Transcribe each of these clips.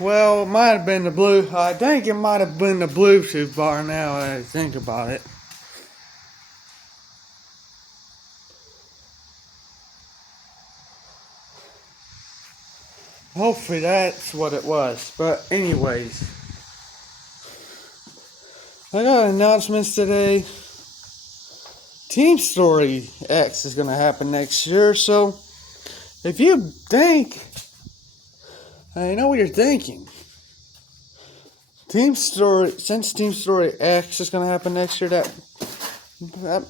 Well, it might have been the blue. I think it might have been the Bluetooth bar now that I think about it. Hopefully that's what it was. But anyways, I got announcements today. Team Story X is going to happen next year. So if you think, I know what you're thinking. Since Team Story X is going to happen next year, that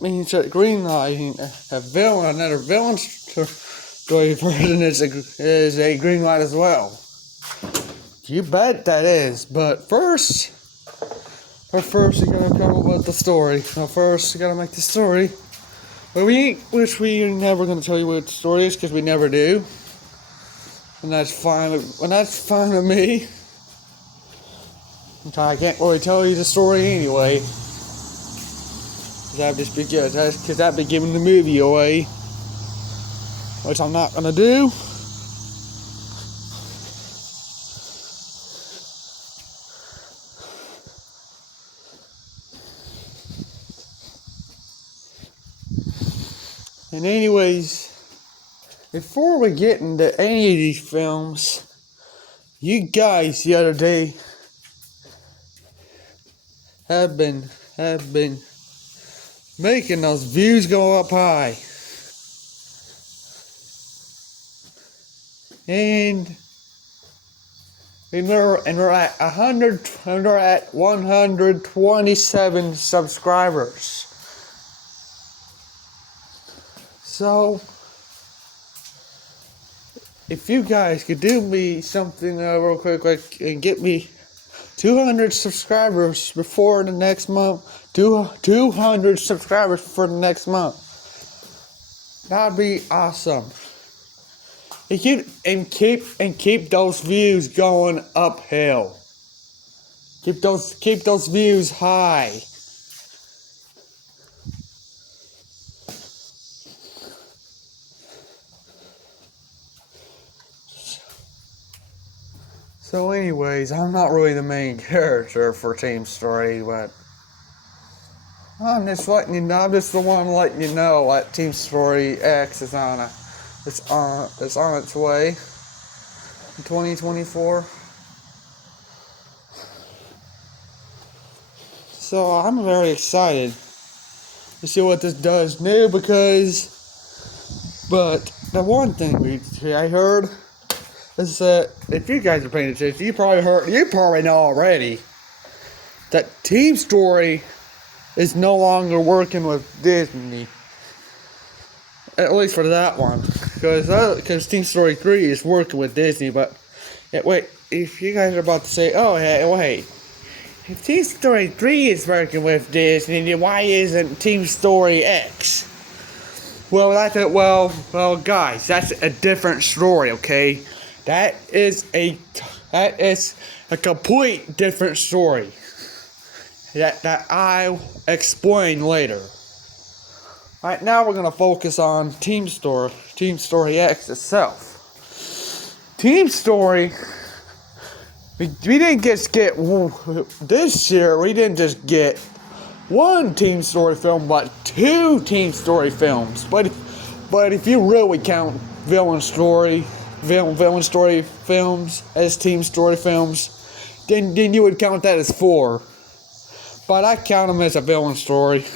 means that greenlighting another villain story version is a green light as well. You bet that is. But first you gotta come up with the story. First you gotta make the story. Which we never gonna tell you what the story is because we never do. And that's fine. That's fine with me. I can't really tell you the story anyway. Because that'd be giving the movie away. Which I'm not gonna do. And anyways, before we get into any of these films, you guys the other day have been making those views go up high. And we're at 127 subscribers. So if you guys could do me something real quick and get me 200 subscribers before the next month, 200 subscribers for the next month, that'd be awesome. And keep those views going uphill. Keep those views high. So anyways, I'm not really the main character for Team Story, but I'm just letting you know. I'm just the one letting you know that Team Story X is on its way in 2024. So I'm very excited to see what this does new but the one thing I heard is that if you guys are paying attention, you probably know already that Team Story is no longer working with Disney. At least for that one, because Team Story 3 is working with Disney. But wait, if you guys are about to say, oh hey, wait, if Team Story 3 is working with Disney, then why isn't Team Story X? Well, guys, that's a different story, okay? That is a complete different story that I'll explain later. Right now, we're gonna focus on Team Story X itself. Team Story. We didn't just get this year. We didn't just get one Team Story film, but two Team Story films. But if you really count villain story films as Team Story films, then you would count that as 4. But I count them as a villain story.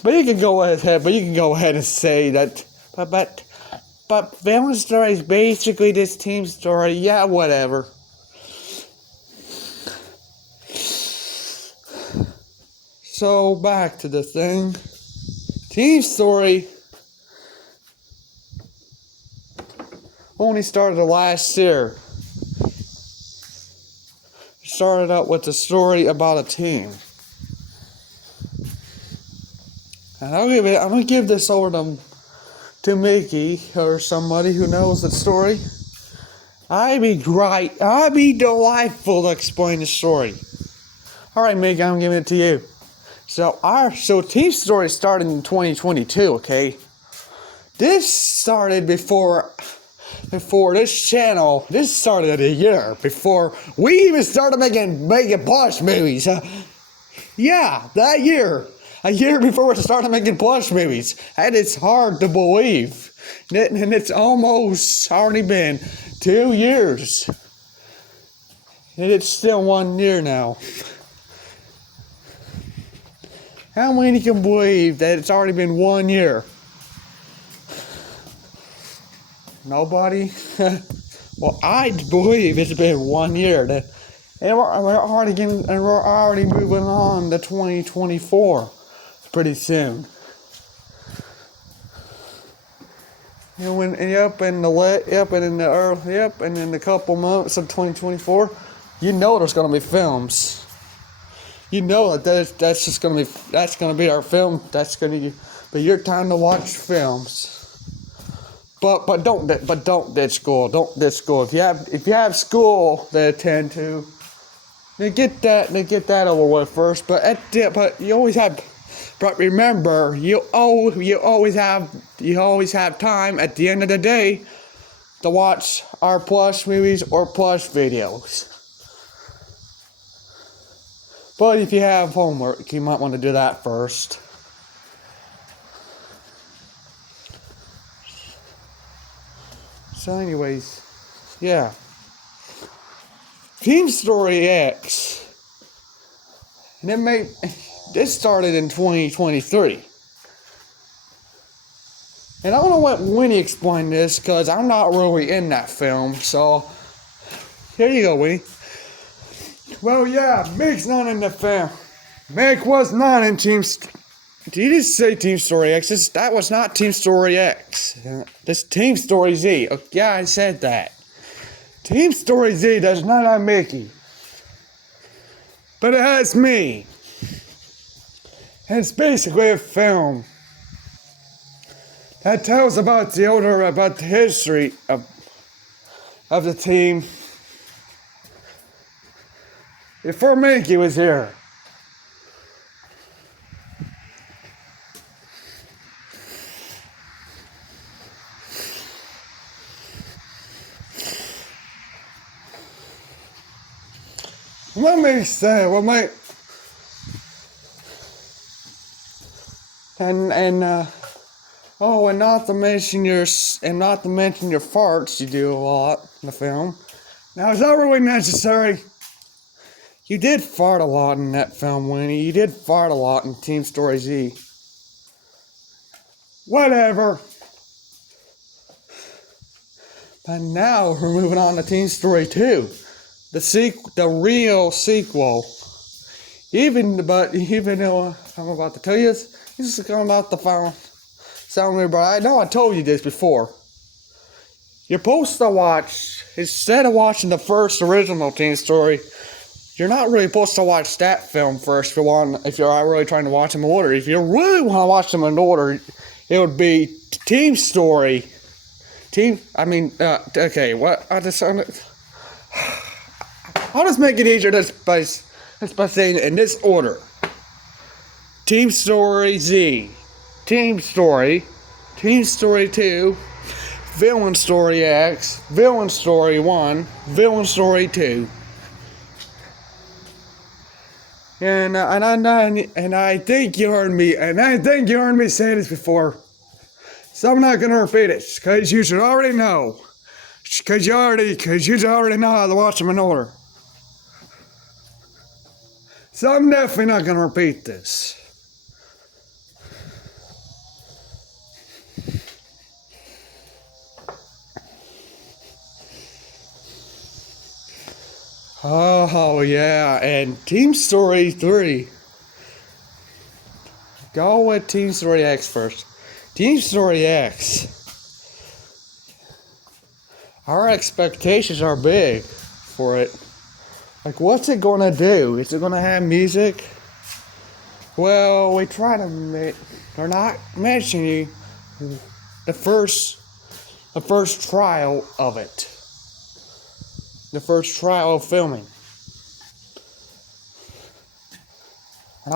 But you can go ahead and say that. But villain story is basically this Team Story. Yeah, whatever. So back to the thing. Team Story only started last year. Started out with a story about a team. And I'm gonna give this over to Mickey or somebody who knows the story. I'd be delightful to explain the story. Alright, Mickey, I'm giving it to you. So Team Story started in 2022, okay? This started before before this channel. This started a year before we even started making Plush movies. Yeah, that year. A year before we started making Plush movies. And it's hard to believe. And it's almost already been 2 years. And it's still 1 year now. How many can believe that it's already been 1 year? Nobody? Well, I believe it's been 1 year. And we're already moving on to 2024 pretty soon. You know, and in a couple months of 2024, you know there's gonna be films. You know that's gonna be our film. That's gonna be your time to watch films. But don't ditch school. Don't ditch school. If you have school to attend to, then get that over with first. But you always have. But remember, you always have time at the end of the day to watch our Plush movies or Plush videos. But if you have homework, you might want to do that first. So anyways, yeah. Team Story X. And this started in 2023. And I want to let Winnie explain this because I'm not really in that film. So, here you go, Winnie. Well, yeah, Meg's not in the film. Meg was not in Team Story. Did you just say Team Story X? That was not Team Story X. This Team Story Z. Oh, yeah, I said that. Team Story Z does not have Mickey. But it has me. And it's basically a film that tells about the history of the team before Mickey was here. What makes sense? What might and not to mention your farts you do a lot in the film. Now, is that really necessary? You did fart a lot in that film, Winnie. You did fart a lot in Team Story Z. Whatever. But now we're moving on to Team Story 2. The real sequel. Even though I'm about to tell you this is about the final. Sound weird, but I know I told you this before. You're supposed to watch, instead of watching the first original Teen Story, you're not really supposed to watch that film first if you're really trying to watch them in order. If you really want to watch them in order, it would be Team Story. Okay, what? I'll just make it easier just by saying it in this order. Team Story Z. Team Story. Team Story 2. Villain Story X. Villain Story 1. Villain Story 2. And I think you heard me. And I think you heard me say this before. So I'm not gonna repeat it, because you should already know. Because you already know how to watch them in order. So I'm definitely not gonna repeat this. Oh yeah, and Team Story 3. Go with Team Story X first. Team Story X. Our expectations are big for it. Like, what's it gonna do? Is it gonna have music? Well, we try to they're not mentioning the first trial of it. The first trial of filming. We're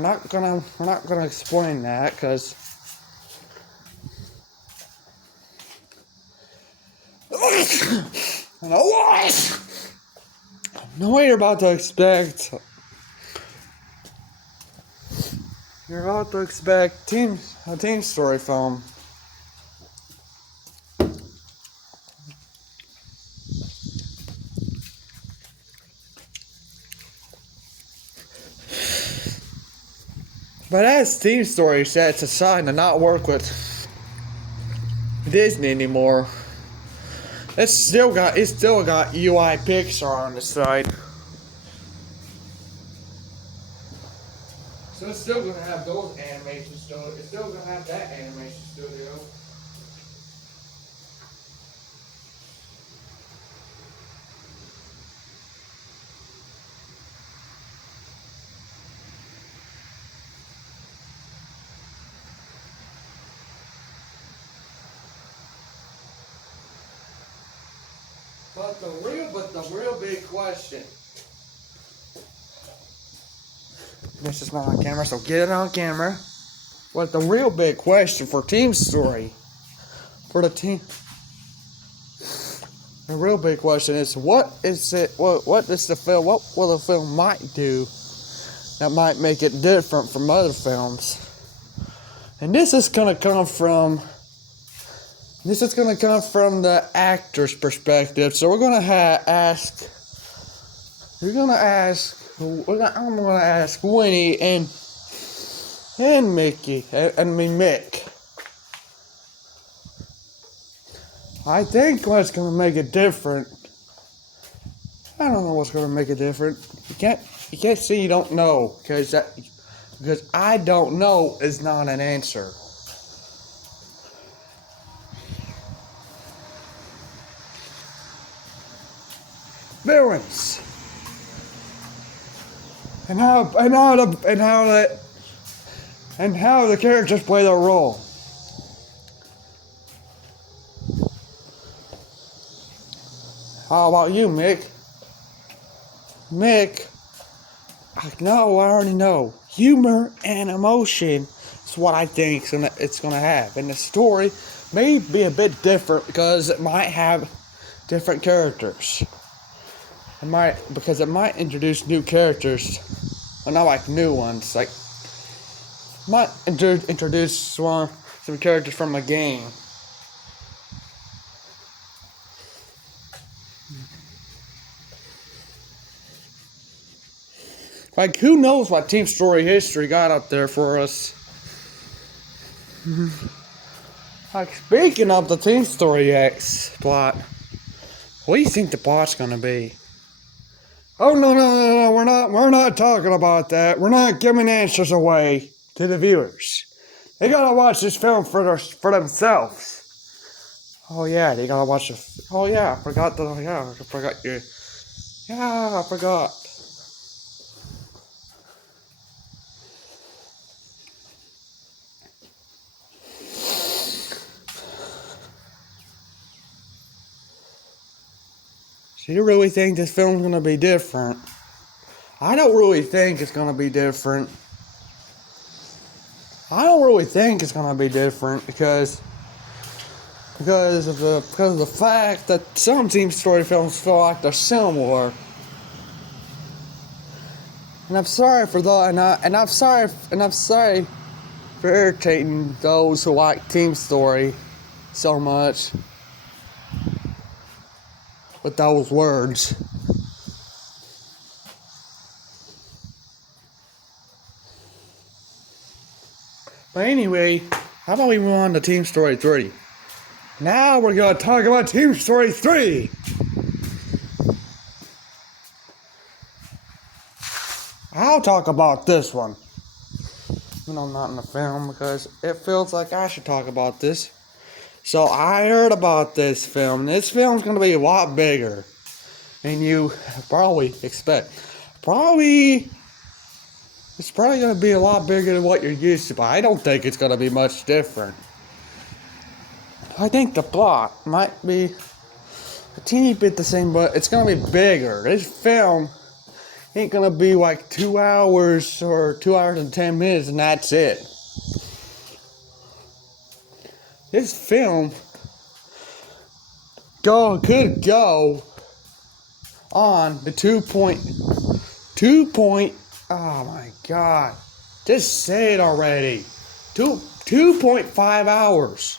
not gonna explain that know what you're about to expect. You're about to expect a team story film. But as Team Story said, it's a sign to not work with Disney anymore. It's still got UI Pixar on the side. So it's still gonna have those animation studios. It's still gonna have that animation studio. But the real big question. This is not on camera, so get it on camera. But the real big question for Team Story, for the team, the real big question is what is the film? What will the film might do that might make it different from other films? And this is gonna come from the actor's perspective. So I'm gonna ask Winnie and Mickey, Mick. I think what's gonna make it different. I don't know what's gonna make it different. You can't say you don't know, because I don't know is not an answer. Villains. And how the characters play their role. How about you, Mick? Mick, I already know. Humor and emotion is what I think it's gonna have. And the story may be a bit different because it might have different characters. Because it might introduce new characters. Well, not like new ones. Like, might introduce some characters from a game. Like, who knows what Team Story history got up there for us? Like, speaking of the Team Story X plot, what do you think the plot's gonna be? Oh, no, we're not talking about that. We're not giving answers away to the viewers. They gotta watch this film for themselves. Oh yeah, they gotta watch it. Oh yeah, I forgot. Yeah, I forgot. So you really think this film's gonna be different? I don't really think it's gonna be different. Because of the fact that some Team Story films feel like they're similar. And I'm sorry for that, and I'm sorry for irritating those who like Team Story so much with those words. But anyway, how about we move on to Team Story 3? Now we're going to talk about Team Story 3. I'll talk about this one. Not in the film, because it feels like I should talk about this. So I heard about this film. This film's going to be a lot bigger than you probably expect. It's probably going to be a lot bigger than what you're used to, but I don't think it's going to be much different. I think the plot might be a teeny bit the same, but it's going to be bigger. This film ain't going to be like 2 hours or 2 hours and 10 minutes, and that's it. This film could go on the oh my god. Just say it already. 2.5 hours.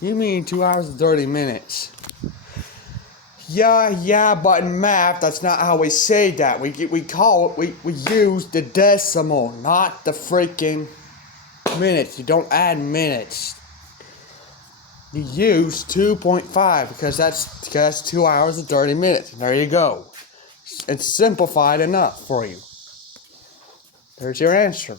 You mean 2 hours and 30 minutes? Yeah, but in math, that's not how we say that. We use the decimal, not the freaking minutes. You don't add minutes. You use 2.5 because that's 2 hours and 30 minutes. There you go. It's simplified enough for you. There's your answer.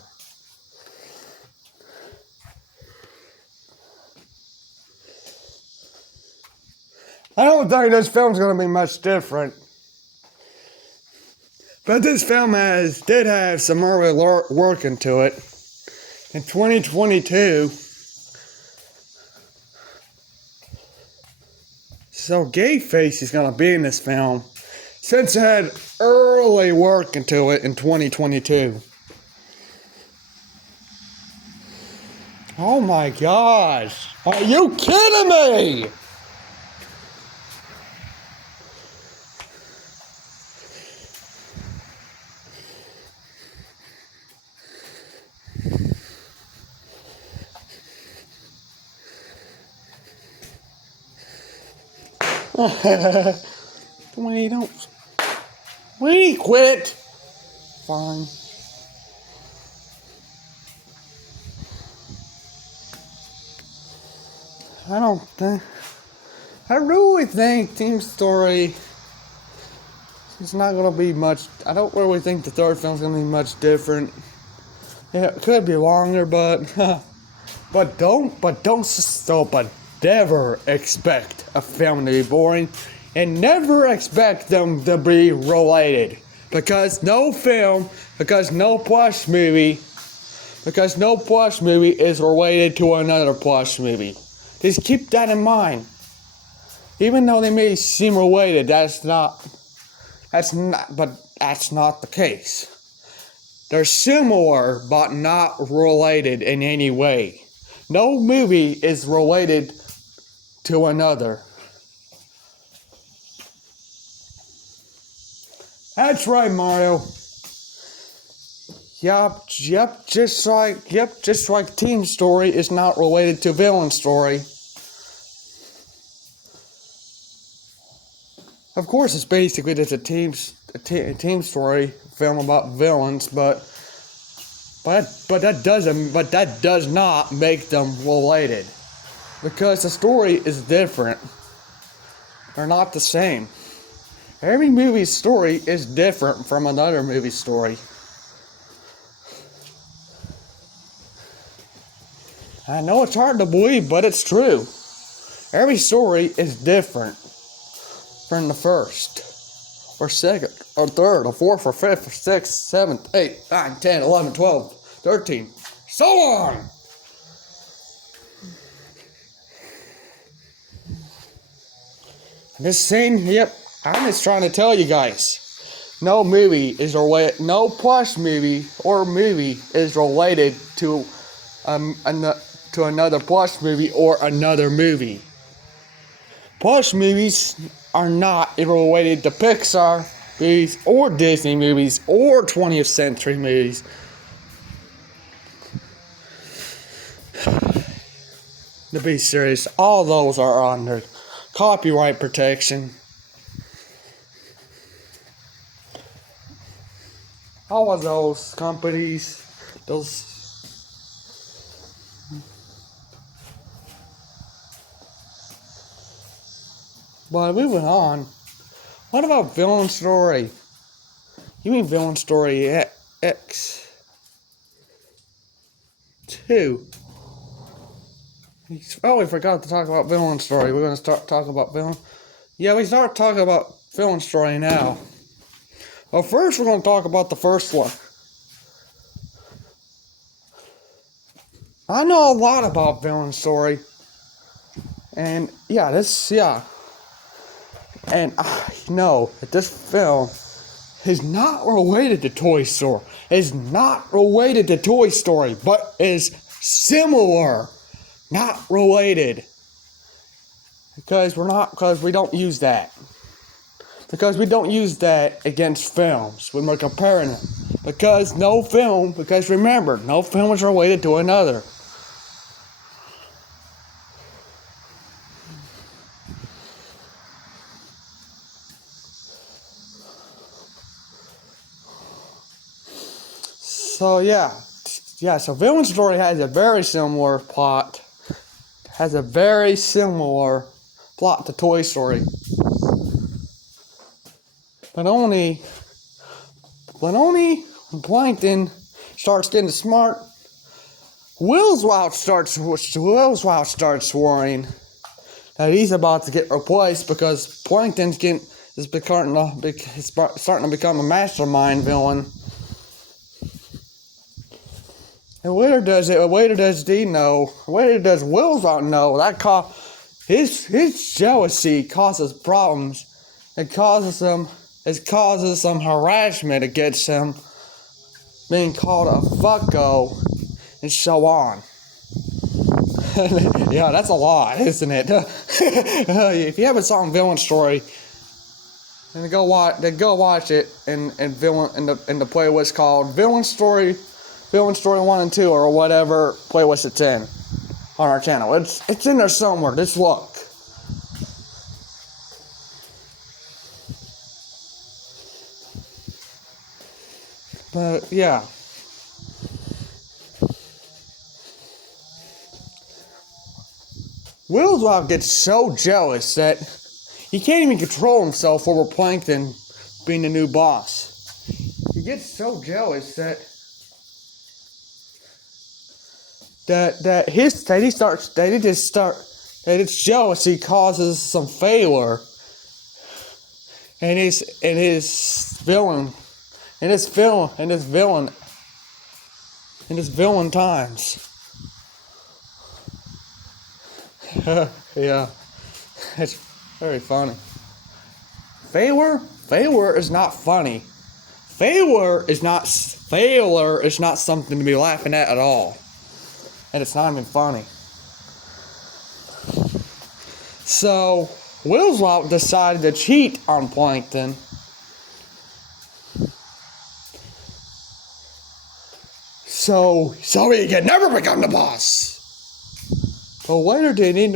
I don't think this film's going to be much different. But this film did have some early work into it. In 2022, so Gayface is going to be in this film since it had early work into it in 2022. Oh my gosh. Are you kidding me? We quit. Fine. I really think Team Story is not going to be much. I don't really think the third film's going to be much different. Yeah, it could be longer, but never expect a film to be boring, and never expect them to be related, because no plush movie is related to another plush movie. Just keep that in mind. Even though they may seem related, that's not the case. They're similar, but not related in any way. No movie is related to another. That's right, Mario. Yep, just like Team Story is not related to Villain Story. Of course, it's basically just a team story film about villains, but that does not make them related, because the story is different. They're not the same. Every movie's story is different from another movie's story. I know it's hard to believe, but it's true. Every story is different from the first, or second, or third, or fourth, or fifth, or sixth, seventh, eighth, 9, 10, 11, 12, 13, so on! This scene, yep, I'm just trying to tell you guys. No plush movie or movie is related to another plush movie or another movie. Plush movies are not related to Pixar movies or Disney movies or 20th century movies. To be serious, all those are under copyright protection. All of those companies, But moving on, what about Villain Story? You mean Villain Story X2? Oh, we forgot to talk about Villain Story. We're going to start talking about Villain. Yeah, we start talking about Villain Story now. Well, first we're going to talk about the first one. I know a lot about Villain Story. And and I know that this film is not related to Toy Story. It's not related to Toy Story, but is similar. Not related. Because we don't use that. Because we don't use that against films when we're comparing them. Because remember, no film is related to another. So so Villain Story has a very similar plot. Has a very similar plot to Toy Story. But only when Plankton starts getting smart, Willswout starts worrying that he's about to get replaced because Plankton's starting to become a mastermind villain. And later does Willswout know that his jealousy causes problems. It causes some harassment against him, being called a fucko, and so on. Yeah, that's a lot, isn't it? If you haven't saw Villain Story, then go watch it in the playlist called Villain Story 1 and 2 or whatever playlist it's in on our channel. It's in there somewhere. Just look. But yeah. Willswout gets so jealous that he can't even control himself over Plankton being the new boss. He gets so jealous that his jealousy causes some failure in his villain times. Yeah, it's very funny. Failure is not funny. Failure is not something to be laughing at all. And it's not even funny. So, Willswout decided to cheat on Plankton. So he can never become the boss. But later did he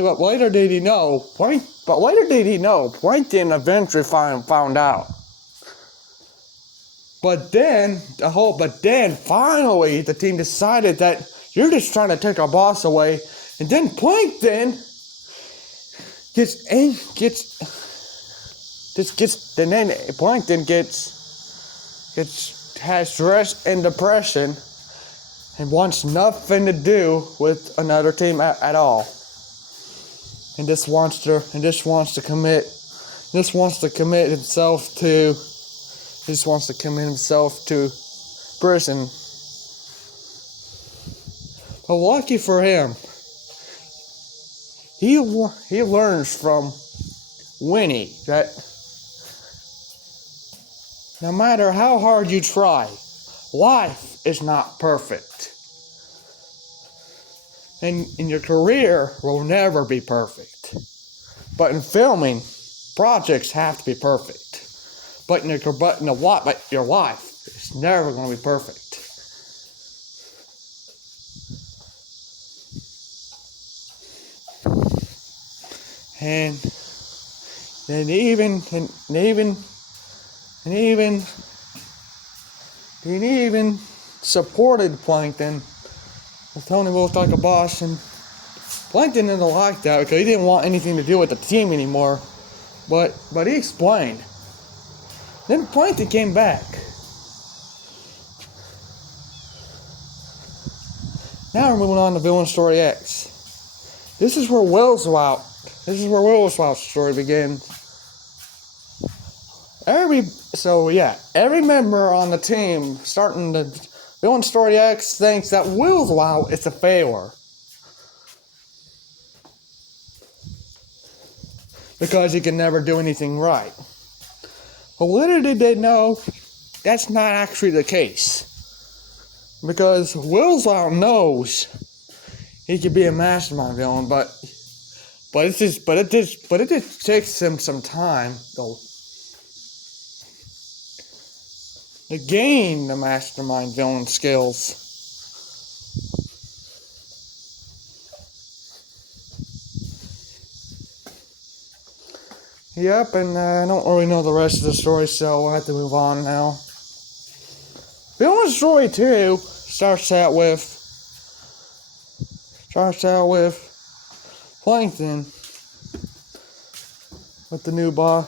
know Plankton eventually found out. But then finally the team decided that you're just trying to take our boss away, and then Plankton has stress and depression and wants nothing to do with another team at all. And just wants to commit himself to prison. But lucky for him, he learns from Winnie that no matter how hard you try, life is not perfect. And your career will never be perfect. But in filming, projects have to be perfect. But your life is never going to be perfect. And even supported Plankton. Tony looked like a boss, and Plankton didn't like that because he didn't want anything to do with the team anymore. But he explained. Then Plankton came back. Now we're moving on to Villain Story X. This is where Willswout's story begins. Every member on the team starting the Villain Story X thinks that Willswout is a failure. Because he can never do anything right. But little did they know, that's not actually the case. Because Willswout knows he could be a mastermind villain, but it just takes him some time, though. to gain the mastermind villain skills. Yep, and I don't really know the rest of the story, so we'll have to move on now. Villain Story 2 starts out with Plankton with the new boss,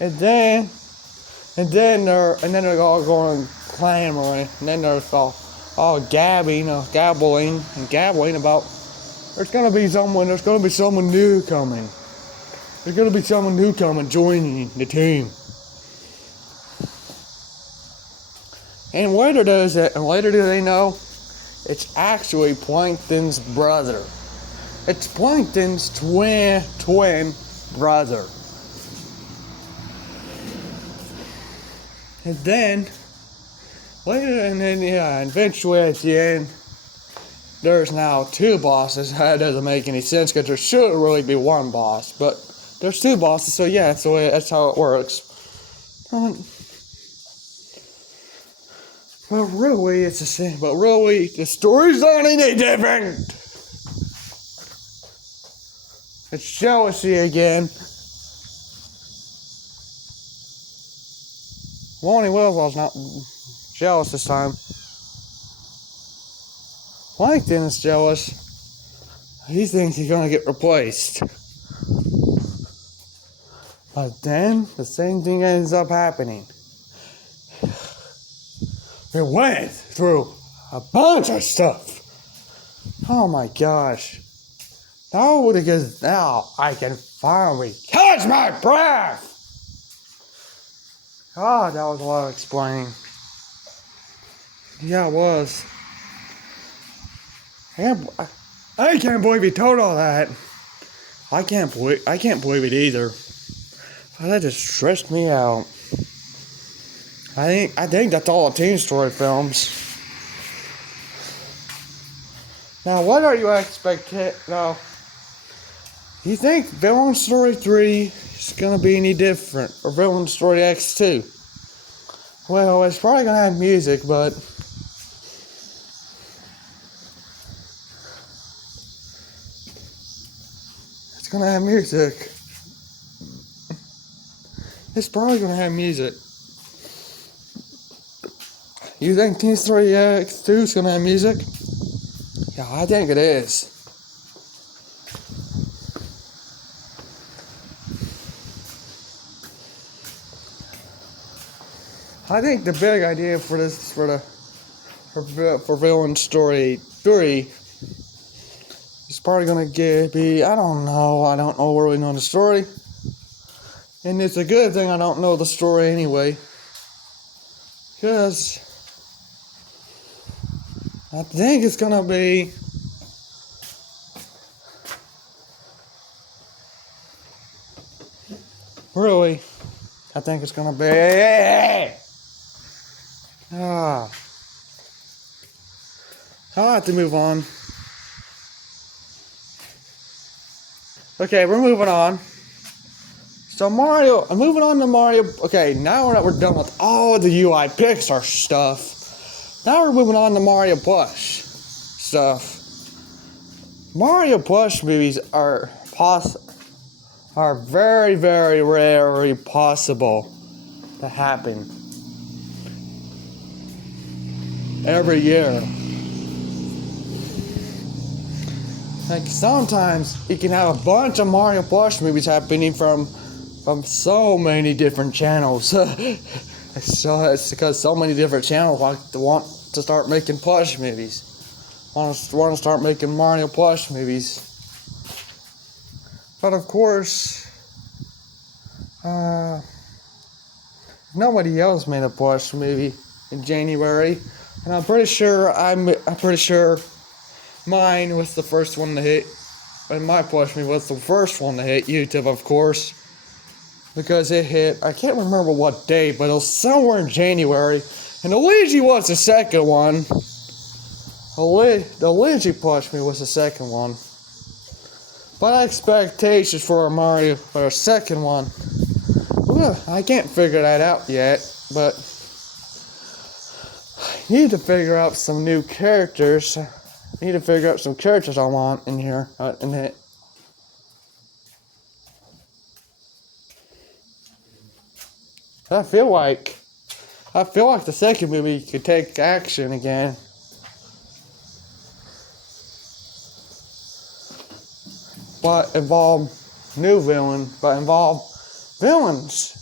and then they're all going clamoring, and then they're all gabbling about there's gonna be someone new coming. There's gonna be someone new coming joining the team. And later do they know it's actually Plankton's brother. It's Plankton's twin brother. And then eventually at the end, there's now two bosses. That doesn't make any sense because there should really be one boss, but there's two bosses. So yeah, that's how it works. But really, it's the same. But really, the story's not any different. It's jealousy again. Lonnie Wilson's not jealous this time. Plankton is jealous. He thinks he's gonna get replaced. But then, the same thing ends up happening. It went through a bunch of stuff. Oh my gosh. Because now I can finally catch my breath. God, that was a lot of explaining. Yeah, it was. I can't believe he told all that. I can't believe it either. That just stressed me out. I think that's all the Teen Story films. Now, what are you expecting? Now, you think Villain Story 3 is gonna be any different, or Villain Story X2? Well, it's probably gonna have music, but it's gonna have music. It's probably gonna have music. You think Teen Story X2 is gonna have music? Yeah, I think it is. I think the big idea for Villain Story 3 is probably gonna be, I don't know really know the story. And it's a good thing I don't know the story anyway. Because I think it's gonna be really, I think it's gonna be I'll have to move on. Okay, we're moving on. So I'm moving on to Mario. Okay, now that we're done with all the UI Pixar stuff, now we're moving on to Mario Plush stuff. Mario Plush movies are very, very rarely possible to happen every year. Like sometimes you can have a bunch of Mario Plush movies happening from so many different channels. So it's because so many different channels want to start making plush movies. Want to start making Mario Plush movies. But of course, nobody else made a plush movie in January, and I'm pretty sure mine was the first one to hit, and my plush movie was the first one to hit YouTube, of course, because it hit, I can't remember what day, but it was somewhere in January, and the Luigi was the second one. The Luigi plush movie was the second one. But expectations for a second one, Well, I can't figure that out yet, but I need to figure out some new characters. I need to figure out some characters I want in here, in it. I feel like the second movie could take action again. But involve new villains, but involve villains.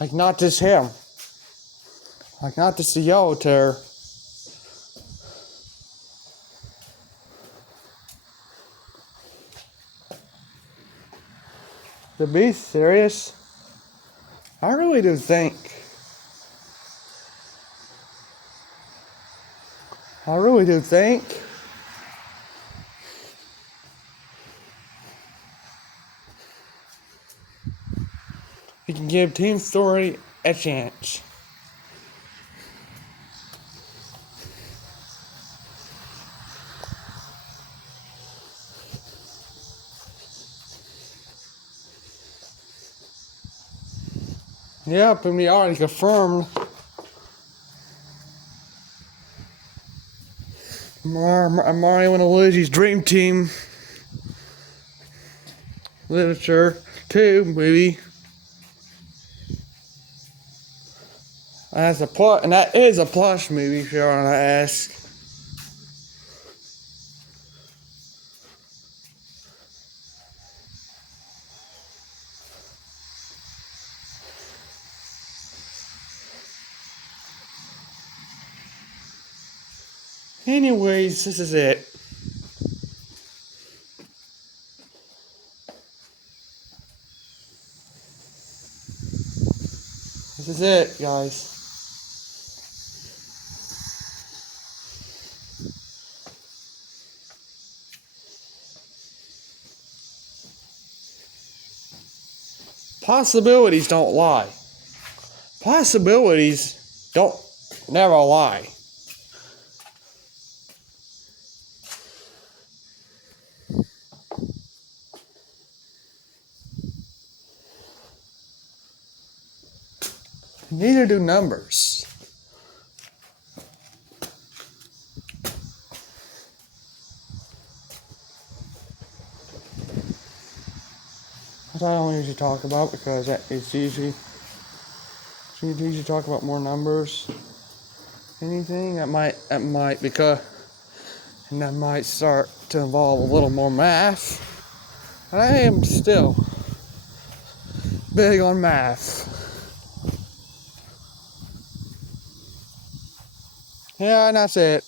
Like not just him. Like not just the Yellow Terror. To be serious, I really do think you can give Team Story a chance. Yep, and we already confirmed Mario and Luigi's Dream Team Literature 2 movie. That's a plush, and that is a plush movie, if you're gonna ask. Anyways, this is it. This is it, guys. Possibilities don't lie. Possibilities don't never lie. Neither do numbers. That's what I don't usually talk about because it's usually talk about more numbers. Anything that might start to involve a little more math. And I am still big on math. Yeah, and that's it.